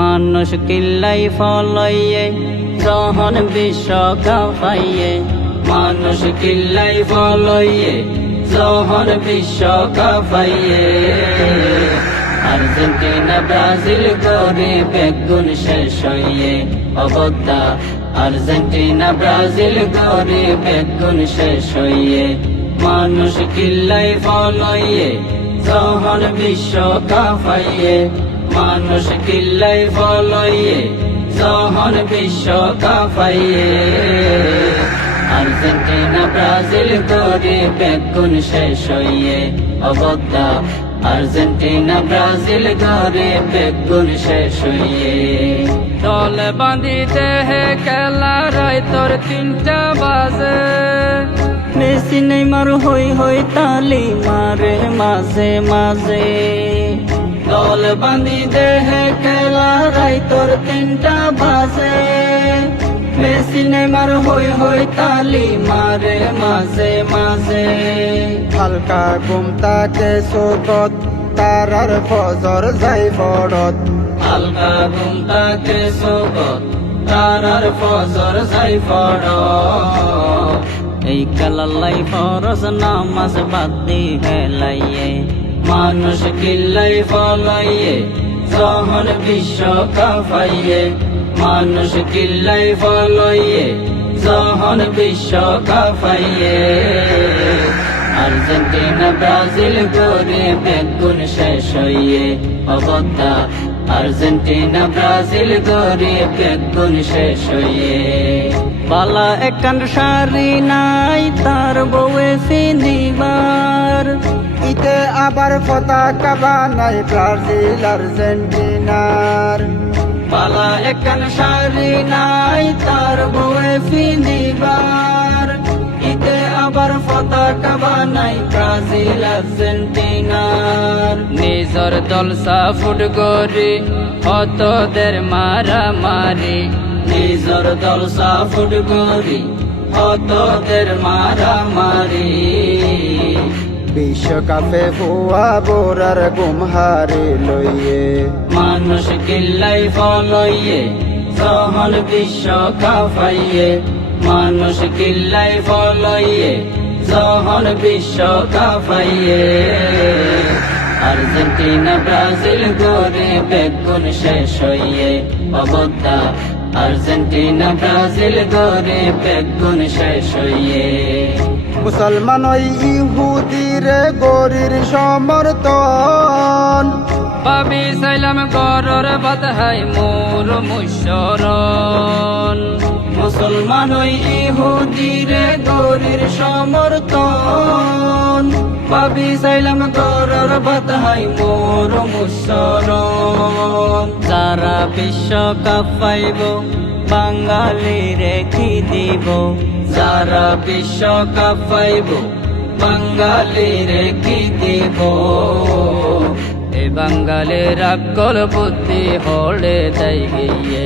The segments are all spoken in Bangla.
মানুষ কিল্লাই ফলইয়ে যখন বিশ্বকাপ পাইয়ে, মানুষ কিল্লাই ফলইয়ে যখন বিশ্বকাপ পাইয়ে। আর্জেন্টিনা ব্রাজিল করে বেগুন শেষ হইয়ে অবদ্দা, আর্জেন্টিনা ব্রাজিল করে বেগুন শেষ হইয়ে। মানুষ কিল্লাই ফলইয়ে যখন বিশ্বকাপ পাইয়ে, মানুষ কিল্লাই ফলইয়ে যখন বিশ্বকাপ পাইয়ে। আর্জেন্টিনা ব্রাজিল করে বেগুন শেষ হইয়ে অবদ্দা, আর্জেন্টিনা ব্রাজিল করে বেগুন শেষ হইয়ে। দল বাঁধিতে হে খেলা রায় তোর 3টা বাজে, মেসি নেইমার হই হই তালি মারে মাঝে মাঝে। দল বাঁধি দেহে খেলা রাই তোর 3টা বাজে, মেসি নেইমার হই হই তালি মারে মাঝে মাঝে। হালকা ঘুম তাকে চোখত তারার ফজর যাই পড়ত, হালকা ঘুম তাকে চোখত তারার ফজর যাই পড়ত। এই খেলালাই ফরজ নামাজ বাদ দি হেলাইয়ে, মানুষ কিল্লাই ফলাইয়ে যখন বিশ্বকাপ পাইয়ে, মানুষ কিল্লাই ফলাইয়ে যখন বিশ্বকাপ পাইয়ে। আর্জেন্টিনা ব্রাজিল করে বেগুন শেষ হইয়ে অবদ্দা, আর্জেন্টিনা ব্রাজিল করে বেগুন শেষ হইয়ে। বালা একান সারি নাই তার বউয়ে ফিনিবার, ইতে আবার পতাকা বানাই ব্রাজিল আর্জেন্টিনার। বালা একান সারি নাই তার বউয়ে ফিনিবার, ইতে আবার পতাকা বানাই ব্রাজিল আর্জেন্টিনার। নিজর দল সাফুট গরি হতদের মারামারি, নিজর দল সাফুট করি হতদের মারামারি। বিশ্বকাপে ভুয়া বোরার গুমহারি লইয়ে, মানুষ কিল্লাই ফলইয়ে যখন বিশ্বকাপ পাইয়ে, মানুষ কিল্লাই ফলইয়ে যখন বিশ্বকাপ পাইয়ে। আর্জেন্টিনা ব্রাজিল করে বেগুন শেষ হইয়ে অবদ্দা, আর্জেন্টিনা ব্রাজিল করে বেগুন শেষ হইয়ে। মুসলমান ওই ইহুদিরে গরির সমর্থন, পাবি সাইলাম গরর বাধাই মোর মুশরণ। মুসলমান ওই ইহুদিরে গরির সমর্থন, পাবি সাইলাম গরর বাধাই মোর মুশরণ। যারা বিশ্বকাপ পাইব বাঙালিরে কি দিব, যারা বিশ্বকাপ পাইব বাঙালিরে কি দিব। এ বাঙালির আকল বুদ্ধি হলে দেয় গিয়ে,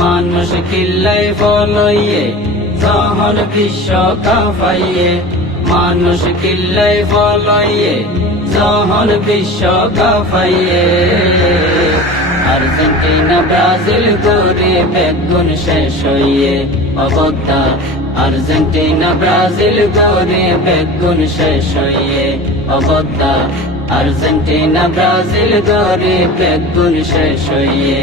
মানুষ কিল্লাই ফলইয়ে যখন বিশ্বকাপ পাইয়ে, মানুষ কিল্লাই ফলইয়ে যখন বিশ্বকাপ পাইয়ে। আর্জেন্টিনা ব্রাজিল করে বেগুন শেষ হইয়ে অবদ্দা, আর্জেন্টিনা ব্রাজিল করে বেগুন শেষ হইয়ে অবদ্দা, আর্জেন্টিনা ব্রাজিল করে বেগুন শেষ হইয়ে।